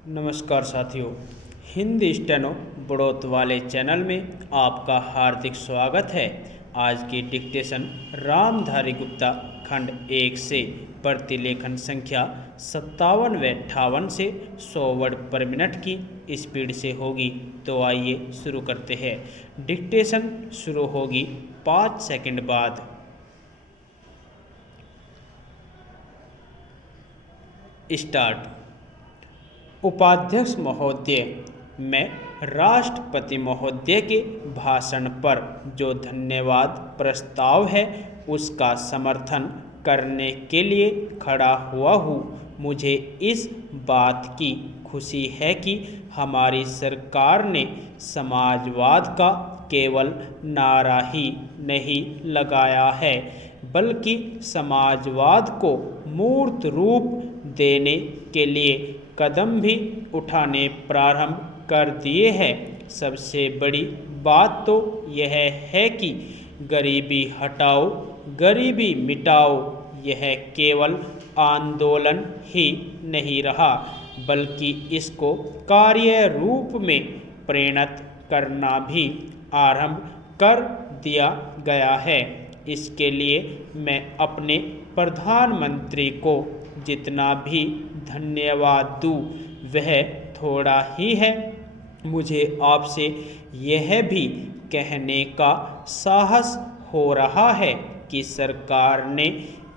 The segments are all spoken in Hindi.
नमस्कार साथियों, हिंदी स्टेनो बढ़ोत वाले चैनल में आपका हार्दिक स्वागत है। आज की डिक्टेशन रामधारी गुप्ता खंड 1 से प्रतिलेखन संख्या 57 व 58 से 100 वर्ड पर मिनट की स्पीड से होगी। तो आइए शुरू करते हैं। डिक्टेशन शुरू होगी 5 सेकंड बाद। स्टार्ट। उपाध्यक्ष महोदय, मैं राष्ट्रपति महोदय के भाषण पर जो धन्यवाद प्रस्ताव है उसका समर्थन करने के लिए खड़ा हुआ हूँ। मुझे इस बात की खुशी है कि हमारी सरकार ने समाजवाद का केवल नारा ही नहीं लगाया है, बल्कि समाजवाद को मूर्त रूप देने के लिए कदम भी उठाने प्रारंभ कर दिए हैं। सबसे बड़ी बात तो यह है कि गरीबी हटाओ, गरीबी मिटाओ यह केवल आंदोलन ही नहीं रहा, बल्कि इसको कार्य रूप में परिणत करना भी आरंभ कर दिया गया है। इसके लिए मैं अपने प्रधानमंत्री को जितना भी धन्यवाद दूँ वह थोड़ा ही है। मुझे आपसे यह भी कहने का साहस हो रहा है कि सरकार ने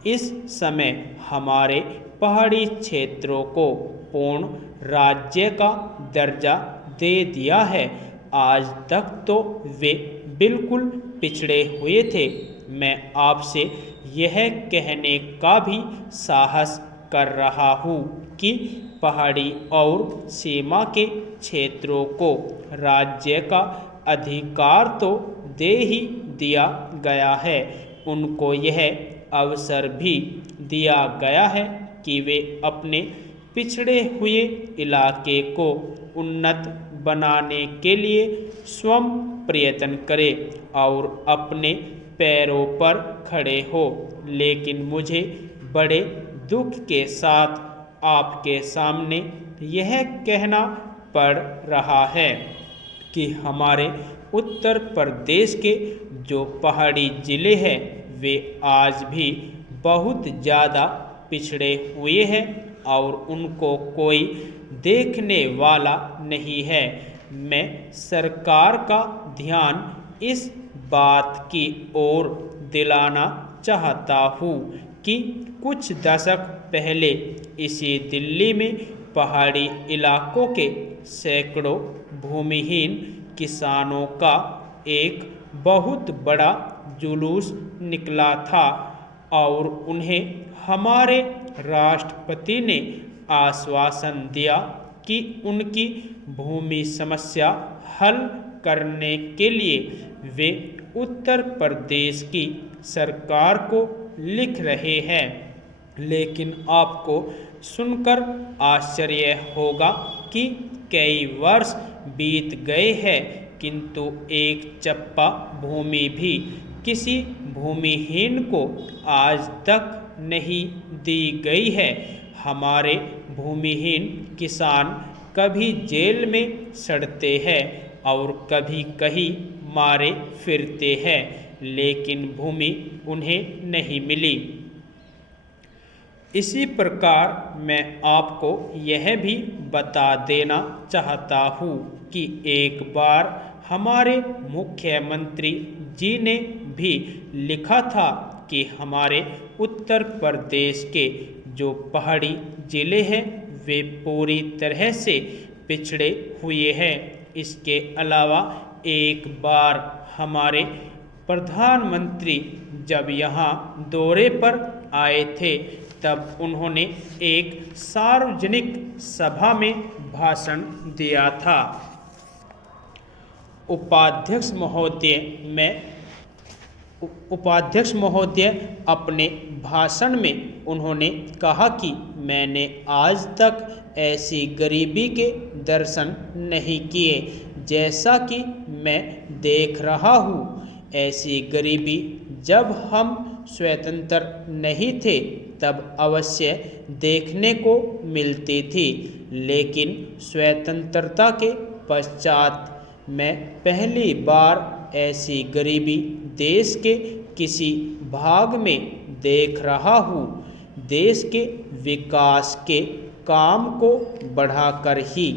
इस समय हमारे पहाड़ी क्षेत्रों को पूर्ण राज्य का दर्जा दे दिया है। आज तक तो वे बिल्कुल पिछड़े हुए थे। मैं आपसे यह कहने का भी साहस कर रहा हूँ कि पहाड़ी और सीमा के क्षेत्रों को राज्य का अधिकार तो दे ही दिया गया है, उनको यह अवसर भी दिया गया है कि वे अपने पिछड़े हुए इलाके को उन्नत बनाने के लिए स्वयं प्रयत्न करें और अपने पैरों पर खड़े हो। लेकिन मुझे बड़े दुख के साथ आपके सामने यह कहना पड़ रहा है कि हमारे उत्तर प्रदेश के जो पहाड़ी ज़िले हैं वे आज भी बहुत ज़्यादा पिछड़े हुए हैं और उनको कोई देखने वाला नहीं है। मैं सरकार का ध्यान इस बात की ओर दिलाना चाहता हूँ कि कुछ दशक पहले इसी दिल्ली में पहाड़ी इलाकों के सैकड़ों भूमिहीन किसानों का एक बहुत बड़ा जुलूस निकला था और उन्हें हमारे राष्ट्रपति ने आश्वासन दिया कि उनकी भूमि समस्या हल करने के लिए वे उत्तर प्रदेश की सरकार को लिख रहे हैं। लेकिन आपको सुनकर आश्चर्य होगा कि कई वर्ष बीत गए हैं, किंतु एक चप्पा भूमि भी किसी भूमिहीन को आज तक नहीं दी गई है। हमारे भूमिहीन किसान कभी जेल में सड़ते हैं और कभी कहीं मारे फिरते हैं, लेकिन भूमि उन्हें नहीं मिली। इसी प्रकार मैं आपको यह भी बता देना चाहता हूँ कि एक बार हमारे मुख्यमंत्री जी ने भी लिखा था कि हमारे उत्तर प्रदेश के जो पहाड़ी ज़िले हैं वे पूरी तरह से पिछड़े हुए हैं। इसके अलावा एक बार हमारे प्रधानमंत्री जब यहाँ दौरे पर आए थे तब उन्होंने एक सार्वजनिक सभा में भाषण दिया था। उपाध्यक्ष महोदय अपने भाषण में उन्होंने कहा कि मैंने आज तक ऐसी गरीबी के दर्शन नहीं किए जैसा कि मैं देख रहा हूँ। ऐसी गरीबी जब हम स्वतंत्र नहीं थे तब अवश्य देखने को मिलती थी, लेकिन स्वतंत्रता के पश्चात मैं पहली बार ऐसी गरीबी देश के किसी भाग में देख रहा हूँ। देश के विकास के काम को बढ़ाकर ही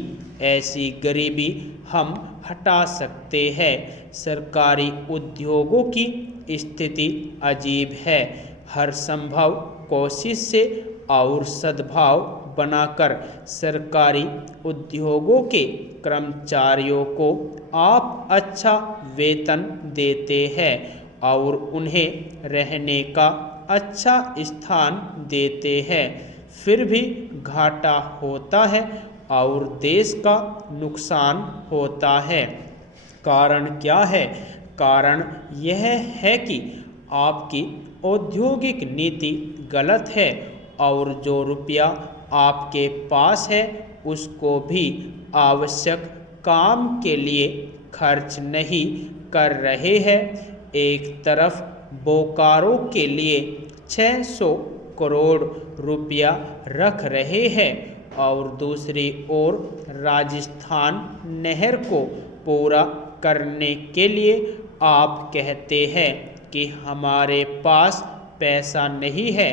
ऐसी गरीबी हम हटा सकते हैं। सरकारी उद्योगों की स्थिति अजीब है। हर संभव कोशिश से और सद्भाव बनाकर सरकारी उद्योगों के कर्मचारियों को आप अच्छा वेतन देते हैं और उन्हें रहने का अच्छा स्थान देते हैं, फिर भी घाटा होता है और देश का नुकसान होता है। कारण क्या है? कारण यह है कि आपकी औद्योगिक नीति गलत है और जो रुपया आपके पास है उसको भी आवश्यक काम के लिए खर्च नहीं कर रहे हैं। एक तरफ बोकारो के लिए 600 करोड़ रुपया रख रहे हैं और दूसरी ओर राजस्थान नहर को पूरा करने के लिए आप कहते हैं कि हमारे पास पैसा नहीं है।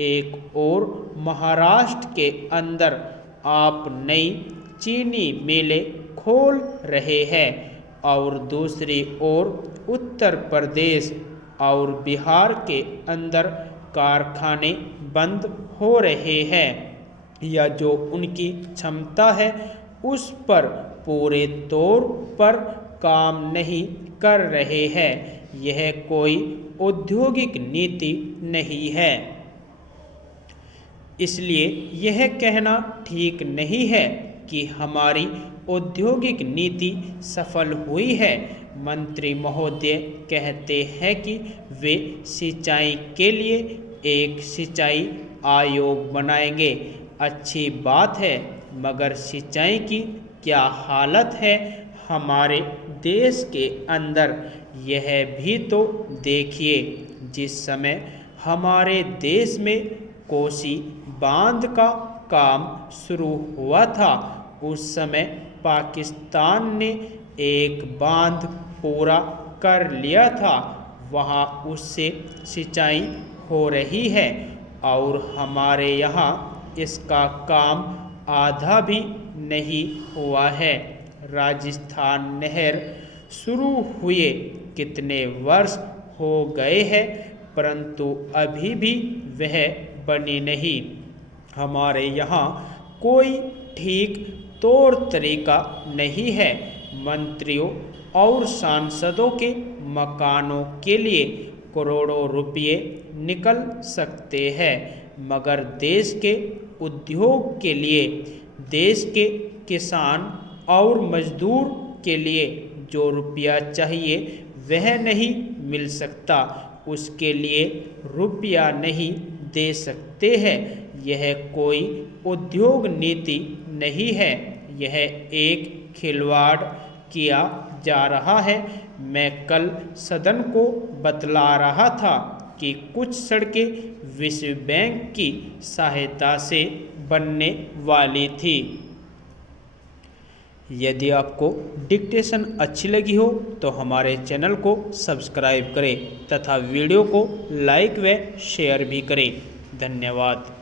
एक और महाराष्ट्र के अंदर आप नई चीनी मिलें खोल रहे हैं और दूसरी ओर उत्तर प्रदेश और बिहार के अंदर कारखाने बंद हो रहे हैं या जो उनकी क्षमता है उस पर पूरे तौर पर काम नहीं कर रहे हैं। यह कोई औद्योगिक नीति नहीं है। इसलिए यह कहना ठीक नहीं है कि हमारी औद्योगिक नीति सफल हुई है। मंत्री महोदय कहते हैं कि वे सिंचाई के लिए एक सिंचाई आयोग बनाएंगे। अच्छी बात है, मगर सिंचाई की क्या हालत है हमारे देश के अंदर, यह भी तो देखिए। जिस समय हमारे देश में कोसी बांध का काम शुरू हुआ था उस समय पाकिस्तान ने एक बांध पूरा कर लिया था। वहाँ उससे सिंचाई हो रही है और हमारे यहाँ इसका काम आधा भी नहीं हुआ है। राजस्थान नहर शुरू हुए कितने वर्ष हो गए हैं परंतु अभी भी वह बनी नहीं। हमारे यहाँ कोई ठीक तौर तरीका नहीं है। मंत्रियों और सांसदों के मकानों के लिए करोड़ों रुपये निकल सकते हैं, मगर देश के उद्योग के लिए, देश के किसान और मजदूर के लिए जो रुपया चाहिए वह नहीं मिल सकता। उसके लिए रुपया नहीं दे सकते हैं। यह कोई उद्योग नीति नहीं है, यह एक खिलवाड़ किया जा रहा है। मैं कल सदन को बतला रहा था कि कुछ सड़कें विश्व बैंक की सहायता से बनने वाली थी। यदि आपको डिक्टेशन अच्छी लगी हो तो हमारे चैनल को सब्सक्राइब करें तथा वीडियो को लाइक व शेयर भी करें। धन्यवाद।